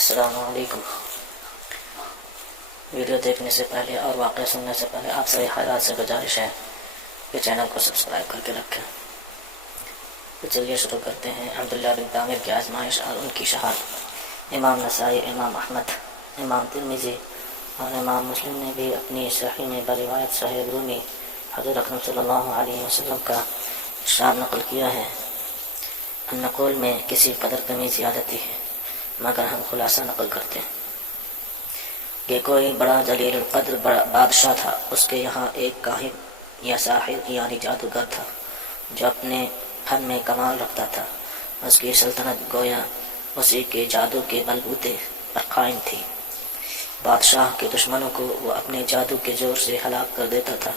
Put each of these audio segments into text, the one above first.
السلام علیکم۔ ویڈیو دیکھنے سے پہلے اور واقعہ سننے سے پہلے آپ سبھی حضرات سے گزارش ہے کہ چینل کو سبسکرائب کر کے رکھیں۔ تو چلیے شروع کرتے ہیں۔ عبداللہ بن طامر کی آزمائش اور ان کی شہادت۔ امام نسائی، امام احمد، امام ترمذی اور امام مسلم نے بھی اپنی صحیح میں بروایت صہیب رومی حضور اکرم صلی اللہ علیہ وسلم کا ارشاد نقل کیا ہے۔ النقول میں کسی قدر کمی زیادتی ہے، مگر ہم خلاصہ نقل کرتے ہیں کہ کوئی بڑا جلیل القدر بادشاہ تھا۔ اس کے یہاں ایک کاہن یا ساحر یعنی جادوگر تھا جو اپنے فن میں کمال رکھتا تھا۔ اس کی سلطنت گویا اسی کے جادو کے بلبوتے پر قائم تھی۔ بادشاہ کے دشمنوں کو وہ اپنے جادو کے زور سے ہلاک کر دیتا تھا۔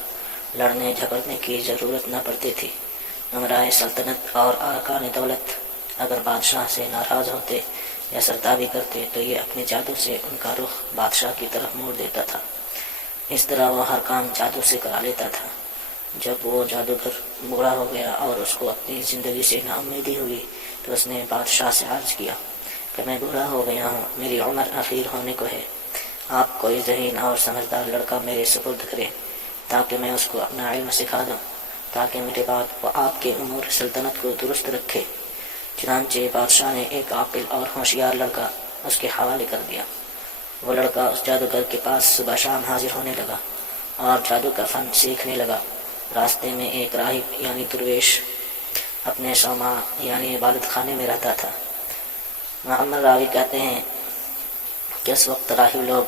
لڑنے جھگڑنے کی ضرورت نہ پڑتی تھی۔ امرائے سلطنت اور ارکان دولت اگر بادشاہ سے ناراض ہوتے یا سرتابی کرتے تو یہ اپنے جادو سے ان کا رخ بادشاہ کی طرف موڑ دیتا تھا۔ اس طرح وہ ہر کام جادو سے کرا لیتا تھا۔ جب وہ جادوگر بوڑھا ہو گیا اور اس کو اپنی زندگی سے نا امیدی ہوئی تو اس نے بادشاہ سے عرض کیا کہ میں بوڑھا ہو گیا ہوں، میری عمر اخیر ہونے کو ہے، آپ کوئی ذہین اور سمجھدار لڑکا میرے سپرد کریں تاکہ میں اس کو اپنا علم سکھا دوں، تاکہ میرے بعد وہ آپ کے امور سلطنت کو درست رکھے۔ چنانچہ بادشاہ نے ایک عاقل اور ہوشیار لڑکا اس کے حوالے کر دیا۔ وہ لڑکا اس جادوگر کے پاس صبح شام حاضر ہونے لگا اور جادو کا فن سیکھنے لگا۔ راستے میں ایک راہب یعنی درویش اپنے صومعہ یعنی عبادت خانے میں رہتا تھا۔ محمد راوی کہتے ہیں کہ اس وقت راہب لوگ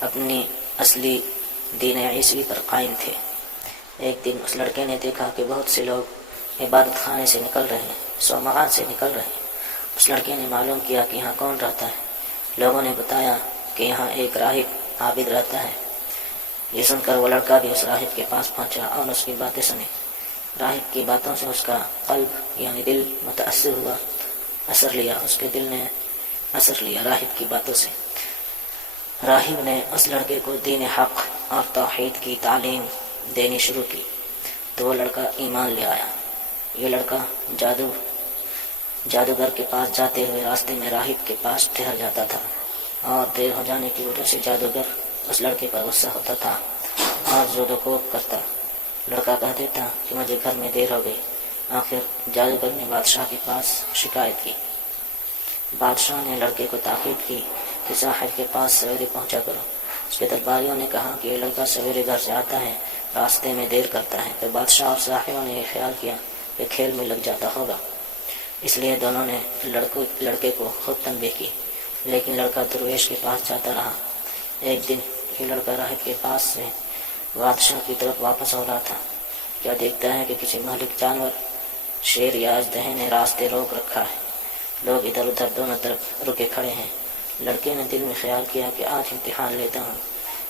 اپنی اصلی دین عیسوی پر قائم تھے۔ ایک دن اس لڑکے نے دیکھا کہ بہت سے لوگ عبادت خانے سے نکل رہے ہیں، صومعہ سے نکل رہے ہیں۔ اس لڑکے نے معلوم کیا کہ یہاں کون رہتا ہے۔ لوگوں نے بتایا کہ یہاں ایک راہب عابد رہتا ہے۔ یہ سن کر وہ لڑکا بھی اس راہب کے پاس پہنچا اور اس کی باتیں سنی۔ راہب کی باتوں سے اس کا قلب یعنی دل متاثر ہوا، اس کے دل نے اثر لیا راہب کی باتوں سے۔ راہب نے اس لڑکے کو دین حق اور توحید کی تعلیم دینی شروع کی تو وہ لڑکا ایمان لے آیا۔ یہ لڑکا جادوگر کے پاس جاتے ہوئے راستے میں راہب کے پاس ٹھہر جاتا تھا اور دیر ہو جانے کی وجہ سے جادوگر اس لڑکے پر غصہ ہوتا تھا اور زود و کوب کرتا۔ لڑکا کہہ دیتا کہ مجھے گھر میں دیر ہو گئی۔ آخر جادوگر نے بادشاہ کے پاس شکایت کی۔ بادشاہ نے لڑکے کو تاکید کی کہ ساحر کے پاس سویرے پہنچا کرو۔ اس کے درباریوں نے کہا کہ یہ لڑکا سویرے گھر سے آتا ہے، راستے میں دیر کرتا ہے۔ تو بادشاہ اور ساحروں نے یہ خیال کیا کہ کھیل میں لگ جاتا ہوگا، اس لیے دونوں نے لڑکے کو خود تنبیہ کی، لیکن لڑکا درویش کے پاس جاتا رہا۔ ایک دن یہ لڑکا راہب کے پاس سے بادشاہ کی طرف واپس ہو رہا تھا، کیا دیکھتا ہے کہ کسی مہلک جانور شیر یا اژدہے نے راستے روک رکھا ہے۔ لوگ ادھر ادھر دونوں طرف رکے کھڑے ہیں۔ لڑکے نے دل میں خیال کیا کہ آج امتحان لیتا ہوں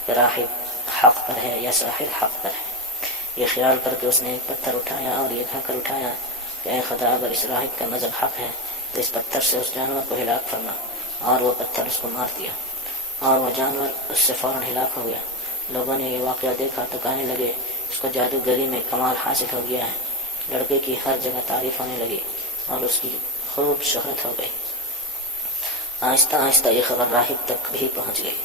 کہ راہب حق پر ہے یا ساحر حق پر ہے۔ یہ خیال کر کے اس نے ایک پتھر اٹھایا اور یہ کہہ کر اٹھایا کہ اے خدا، اگر اس راہب کا مذہب حق ہے تو اس پتھر سے اس جانور کو ہلاک فرما۔ اور وہ پتھر اس کو مار دیا اور وہ جانور اس سے فوراً ہلاک ہو گیا۔ لوگوں نے یہ واقعہ دیکھا تو کہنے لگے اس کو جادوگری میں کمال حاصل ہو گیا ہے۔ لڑکے کی ہر جگہ تعریف ہونے لگی اور اس کی خوب شہرت ہو گئی۔ آہستہ آہستہ یہ خبر راہب تک بھی پہنچ گئی۔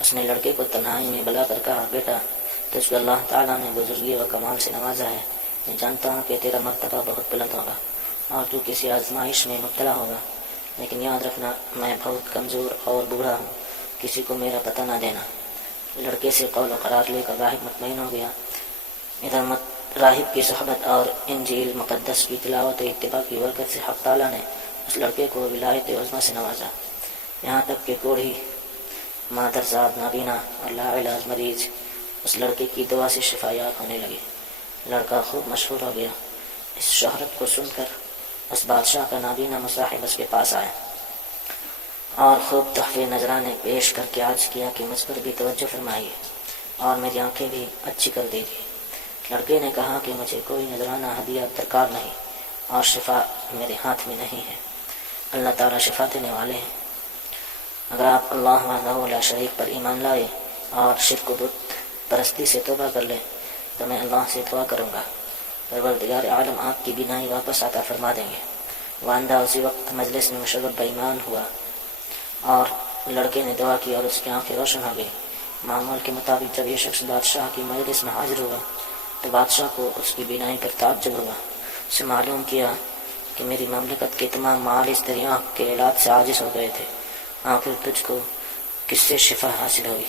اس نے لڑکے کو تنہائی میں بلا کر کہا، بیٹا، تجھ کو اللہ تعالیٰ نے بزرگی و کمال سے نوازا ہے۔ میں جانتا ہوں کہ تیرا مرتبہ بہت بلند ہوگا اور تو کسی آزمائش میں مبتلا ہوگا، لیکن یاد رکھنا میں بہت کمزور اور بوڑھا ہوں، کسی کو میرا پتہ نہ دینا۔ لڑکے سے قول و قرار لے کر راہب مطمئن ہو گیا۔ ادھر راہب کی صحبت اور انجیل مقدس کی تلاوت و اتباع کی برکت سے حق تعالیٰ نے اس لڑکے کو ولایت عظمیٰ سے نوازا، یہاں تک کہ کوڑھی، مادرزاد نابینا اور لا علاج مریض اس لڑکے کی دعا سے شفا یاب ہونے لگے۔ لڑکا خوب مشہور ہو گیا۔ اس شہرت کو سن کر اس بادشاہ کا نابینا مصاحب اس کے پاس آیا اور خوب تحفے نذرانے پیش کر کے عرض کیا کہ مجھ پر بھی توجہ فرمائیے اور میری آنکھیں بھی اچھی کر دیجیے۔ لڑکے نے کہا کہ مجھے کوئی نذرانہ ہدیہ درکار نہیں اور شفا میرے ہاتھ میں نہیں ہے، اللہ تعالیٰ شفا دینے والے ہیں۔ اگر آپ اللہ وحدہ لا شریک پر ایمان لائے اور شرک و بت پرستی سے توبہ کر لیں تو میں اللہ سے دعا کروں گا، پروردگار عالم آپ کی بینائی واپس عطا فرما دیں گے۔ واندہ اسی وقت مجلس میں مشرب بہ ایمان ہوا اور لڑکے نے دعا کی اور اس کی آنکھیں روشن ہو گئی۔ معمول کے مطابق جب یہ شخص بادشاہ کی مجلس میں حاضر ہوا تو بادشاہ کو اس کی بینائی پر تعجب ہوا۔ اسے معلوم کیا کہ میری مملکت کے تمام معالی اس تیری آنکھ کے علاج سے عاجز ہو گئے تھے، آخر تجھ کو کس سے شفا حاصل ہوئی؟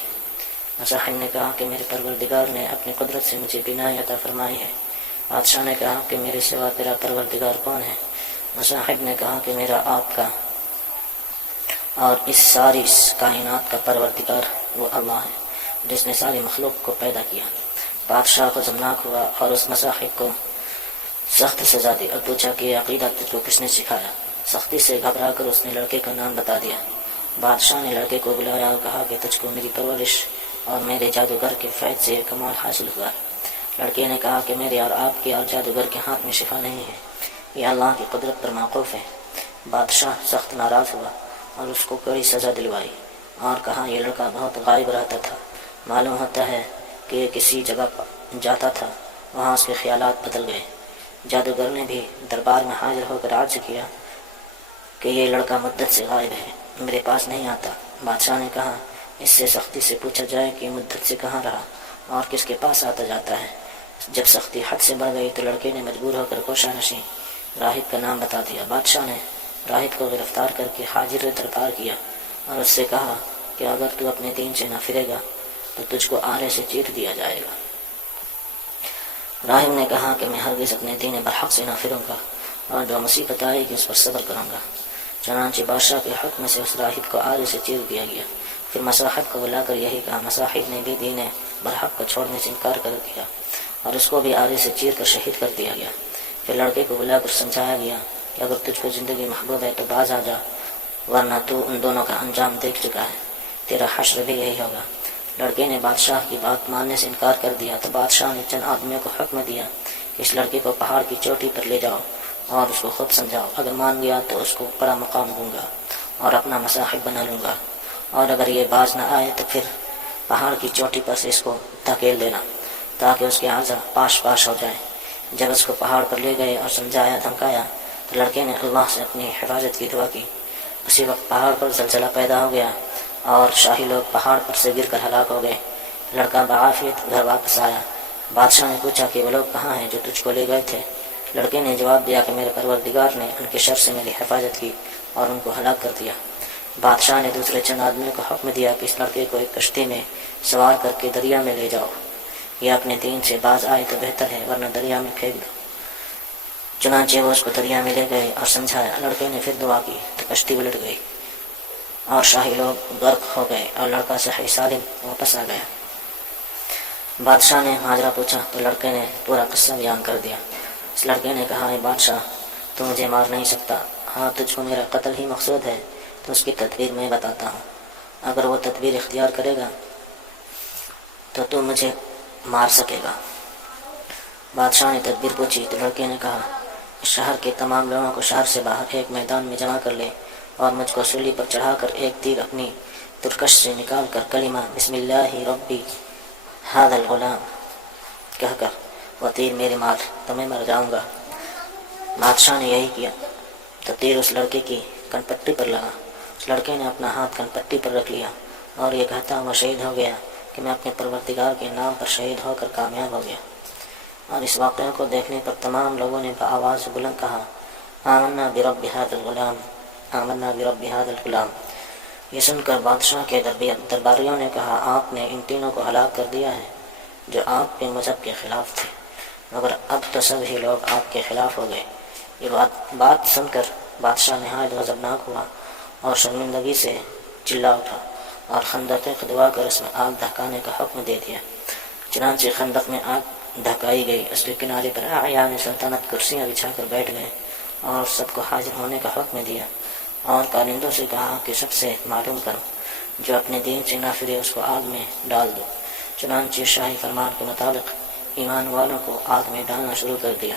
مصاحب نے کہا کہ میرے پروردگار نے اپنی قدرت سے مجھے بینائی عطا فرمائی ہے۔ بادشاہ نے کہا کہ میرے سوا تیرا پروردگار کون ہے؟ مصاحب نے کہا کہ میرا آپ کا اور اس ساری کائنات کا پروردگار وہ اللہ ہے جس نے ساری مخلوق کو پیدا کیا۔ بادشاہ غضبناک ہوا اور اس مصاحب کو سخت سزا دی اور پوچھا کہ یہ عقیدہ تجھ کو کس نے سکھایا؟ سختی سے گھبرا کر اس نے لڑکے کا نام بتا دیا۔ بادشاہ نے لڑکے کو بلایا اور کہا کہ تجھ کو میری پرورش اور میرے جادوگر کے فیض سے یہ کمال حاصل ہوا ہے۔ لڑکے نے کہا کہ میرے اور آپ کے اور جادوگر کے ہاتھ میں شفا نہیں ہے، یہ اللہ کی قدرت پر موقوف ہے۔ بادشاہ سخت ناراض ہوا اور اس کو کڑی سزا دلوائی اور کہا یہ لڑکا بہت غائب رہتا تھا، معلوم ہوتا ہے کہ یہ کسی جگہ جاتا تھا، وہاں اس کے خیالات بدل گئے۔ جادوگر نے بھی دربار میں حاضر ہو کر عرض کیا کہ یہ لڑکا مدت سے غائب ہے، میرے پاس نہیں آتا۔ بادشاہ نے کہا اس سے سختی سے پوچھا جائے کہ مدت سے کہاں رہا اور کس کے پاس آتا جاتا ہے۔ جب سختی حد سے بڑھ گئی تو لڑکے نے مجبور ہو کر کوشانشی راہب کا نام بتا دیا۔ بادشاہ نے راہب کو گرفتار کر کے حاضر دربار کیا اور اس سے کہا کہ اگر تو اپنے دین سے نہ پھرے گا تو تجھ کو آرے سے چیر دیا جائے گا۔ راہب نے کہا کہ میں ہرگز اپنے دین برحق سے نہ پھروں گا اور جو مصیبت آئے گی اس پر صبر کروں گا۔ چنانچہ بادشاہ کے حکم سے اس راہب کو آرے سے چیر دیا گیا۔ پھر مصاحب کو بلا کر یہی کہا۔ مصاحب نے بھی دین برحق کو چھوڑنے سے انکار کر دیا اور اس کو بھی آرے سے چیر کر شہید کر دیا گیا۔ پھر لڑکے کو بلا کر سمجھایا گیا کہ اگر تجھ کو زندگی محبوب ہے تو باز آ جا، ورنہ تو ان دونوں کا انجام دیکھ چکا ہے، تیرا حشر بھی یہی ہوگا۔ لڑکے نے بادشاہ کی بات ماننے سے انکار کر دیا تو بادشاہ نے چند آدمیوں کو حکم دیا کہ اس لڑکے کو پہاڑ کی چوٹی پر لے جاؤ اور اس کو خود سمجھاؤ، اگر مان گیا تو اس کو بڑا مقام دوں گا اور اپنا مصاحب بنا لوں گا، اور اگر یہ باز نہ آئے تو پھر پہاڑ کی چوٹی پر سے اس کو دھکیل دینا تاکہ اس کے اعضاء پاش پاش ہو جائیں۔ جب اس کو پہاڑ پر لے گئے اور سمجھایا دھمکایا تو لڑکے نے اللہ سے اپنی حفاظت کی دعا کی۔ اسی وقت پہاڑ پر زلزلہ پیدا ہو گیا اور شاہی لوگ پہاڑ پر سے گر کر ہلاک ہو گئے۔ لڑکا بعافیت گھر واپس آیا۔ بادشاہ نے پوچھا کہ وہ لوگ کہاں ہیں جو تجھ کو لے گئے تھے؟ لڑکے نے جواب دیا کہ میرے پروردگار نے ان کے شر سے میری حفاظت کی اور ان کو ہلاک کر دیا۔ بادشاہ نے دوسرے چند آدمیوں کو حکم دیا کہ اس لڑکے کو ایک کشتی میں سوار کر کے دریا میں لے جاؤ، یہ اپنے دین سے باز آئے تو بہتر ہے ورنہ دریا میں پھینک دو۔ چنانچہ وہ اس کو دریا میں لے گئے اور سمجھایا۔ لڑکے نے پھر دعا کی تو کشتی الٹ گئی اور شاہی لوگ غرق ہو گئے اور لڑکا صحیح سالم واپس آ گیا۔ بادشاہ نے ماجرا پوچھا تو لڑکے نے پورا قصہ بیان کر دیا۔ اس لڑکے نے کہا اے بادشاہ، تو مجھے مار نہیں سکتا، ہاں تجھ کو میرا قتل ہی مقصود ہے تو اس کی تدبیر میں بتاتا ہوں، اگر وہ تدبیر اختیار کرے گا تو مجھے مار سکے گا۔ بادشاہ نے تدبیر پوچھی تو لڑکے نے کہا اس شہر کے تمام لوگوں کو شہر سے باہر ایک میدان میں جمع کر لے اور مجھ کو سولی پر چڑھا کر ایک تیر اپنی ترکش سے نکال کر کلمہ بسم اللہ ربی ھذا الغلام کہہ کر وہ تیر میرے مار تو میں مر جاؤں گا۔ بادشاہ نے یہی کیا تو تیر اس لڑکے کی کن پٹی پر لگا۔ اس لڑکے نے اپنا ہاتھ کن پٹی پر رکھ لیا اور یہ کہتا ہوا شہید ہو گیا کہ میں اپنے پروردگار کے نام پر شہید ہو کر کامیاب ہو گیا۔ اور اس واقعے کو دیکھنے پر تمام لوگوں نے بآواز بلند کہا آمنا برب ھذا الغلام، آمنا برب ھذا الغلام۔ یہ سن کر بادشاہ کے درباریوں نے کہا آپ نے ان تینوں کو ہلاک کر دیا ہے جو آپ کے مذہب کے خلاف تھے، مگر اب تو سب ہی لوگ آپ کے خلاف ہو گئے۔ یہ بات سن کر بادشاہ نہایت غضبناک ہوا اور شرمندگی سے چلا اٹھا اور خندق کھدوا کر اس میں آگ دھکانے کا حکم دے دیا۔ چنانچہ خندق میں آگ دھکائی گئی، اس کے کنارے پر اعیان سلطنت کرسیاں بچھا کر بیٹھ گئے اور سب کو حاضر ہونے کا حکم دیا اور کارندوں سے کہا کہ سب سے معلوم کرو، جو اپنے دین سے نہ پھرے اس کو آگ میں ڈال دو۔ چنانچہ شاہی فرمان کے مطابق ایمان والوں کو آگ میں ڈالنا شروع کر دیا،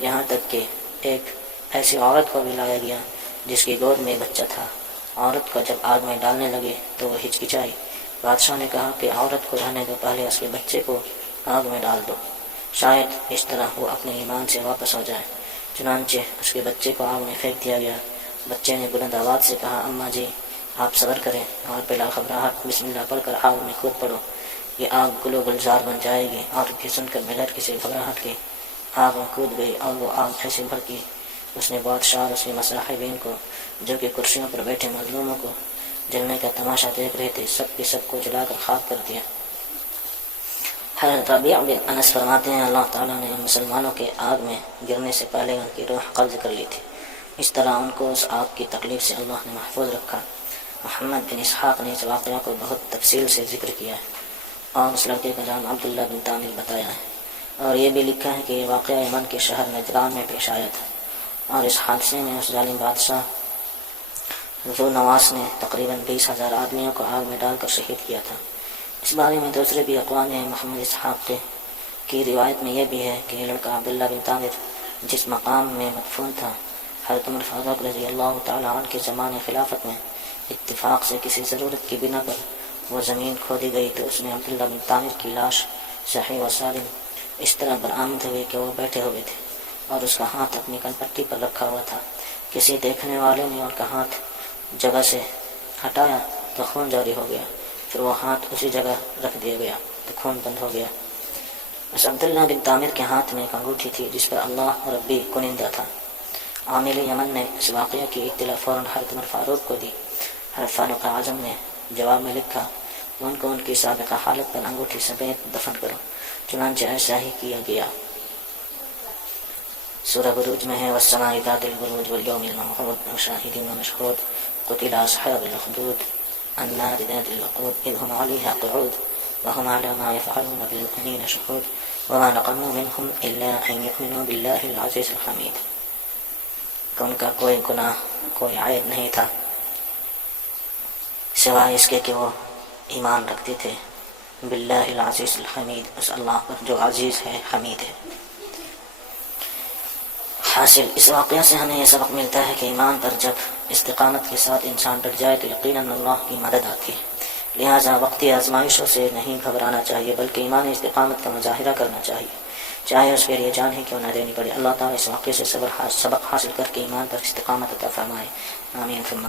یہاں تک کہ ایک ایسی عورت کو بھی لایا گیا جس کی گود میں بچہ تھا۔ عورت کو جب آگ میں ڈالنے لگے تو وہ ہچکچائی۔ بادشاہ نے کہا کہ عورت کو رہنے دو، پہلے اس کے بچے کو آگ میں ڈال دو، شاید اس طرح وہ اپنے ایمان سے واپس ہو جائے۔ چنانچہ اس کے بچے کو آگ میں پھینک دیا گیا۔ بچے نے بلند آواز سے کہا اماں جی، آپ صبر کریں اور بلا گھبراہٹ بسم اللہ پڑھ کر آگ میں کود پڑو، یہ آگ گلو گلزار بن جائے گی۔ اور یہ سن کر ملٹ کسی گھبراہٹ کی آگ میں کود گئی اور وہ آگ ایسی بھڑکی اس نے بادشاہ اور اس کے مصاحبین کو جو کہ کرسیوں پر بیٹھے مظلوموں کو جلنے کا تماشا دیکھ رہے تھے سب کو جلا کر خاک کر دیا۔ حضرت ربیع بن انس فرماتے ہیں اللہ تعالیٰ نے مسلمانوں کے آگ میں گرنے سے پہلے ان کی روح قبض کر لی تھی، اس طرح ان کو اس آگ کی تکلیف سے اللہ نے محفوظ رکھا۔ محمد بن اسحاق نے اس واقعہ کو بہت تفصیل سے ذکر کیا ہے اور اس لڑکے کا نام عبداللہ بن تامر بتایا ہے، اور یہ بھی لکھا ہے کہ یہ واقعہ یمن کے شہر نجران میں پیش آیا تھا، اور اس حادثے میں اس ظالم بادشاہ ذو نواس نے تقریباً 20,000 آدمیوں کو آگ میں ڈال کر شہید کیا تھا۔ اس بارے میں دوسرے بھی اقوال ہیں۔ محمد اسحاق کی روایت میں یہ بھی ہے کہ یہ لڑکا عبداللہ بن تامر جس مقام میں مدفون تھا، حضرت عمر فاروق رضی اللہ تعالیٰ عنہ کے زمانے خلافت میں اتفاق سے کسی ضرورت کی بنا پر وہ زمین کھودی گئی تو اس میں عبداللہ بن تامر کی لاش صحیح و سالم اس طرح برآمد ہوئی کہ وہ بیٹھے ہوئے تھے اور اس کا ہاتھ اپنی کنپٹی پر رکھا ہوا تھا۔ کسی دیکھنے والے نے ان کا ہاتھ جگہ سے ہٹایا تو خون جاری ہو گیا، پھر وہ ہاتھ اسی جگہ رکھ دیا گیا تو خون بند ہو گیا۔ اس عبداللہ بن تامر کے ہاتھ میں ایک انگوٹھی تھی جس پر اللہ ربی کنندہ تھا۔ عامل یمن نے اس واقعہ کی اطلاع فوراً حضرت عمر فاروق کو دی۔ حضرت فاروق اعظم نے جواب میں لکھا ان کو ان کی سابقہ حالت پر انگوٹھی سمیت دفن کرو، چنانچہ ایسا ہی کیا گیا۔ سورہ بروج میں ہے والسماء ذات البروج والیوم الموعود وشاہد ومشہود قتل اصحاب الاخدود النار ذات الوقود اذ هم علیہا قعود وهم على ما يفعلون بالمؤمنین شہود وما نقموا منهم الا ان يؤمنوا باللہ العزیز الحمید، کہ ان کا کوئی گناہ کوئی عیب نہیں تھا سوائے اس کے کہ وہ ایمان رکھتے تھے باللہ العزیز الحمید، اس اللہ پر جو عزیز ہے حمید ہے۔ حاصل اس واقعہ سے ہمیں یہ سبق ملتا ہے کہ ایمان پر جب استقامت کے ساتھ انسان ڈٹ جائے تو یقیناً اللہ کی مدد آتی ہے، لہٰذا وقتی آزمائشوں سے نہیں گھبرانا چاہیے بلکہ ایمان استقامت کا مظاہرہ کرنا چاہیے، چاہے اس کے لیے جان ہی کیوں نہ دینی پڑے۔ اللہ تعالیٰ اس واقعے سے سبق حاصل کر کے ایمان پر استقامت عطا فرمائے، آمین۔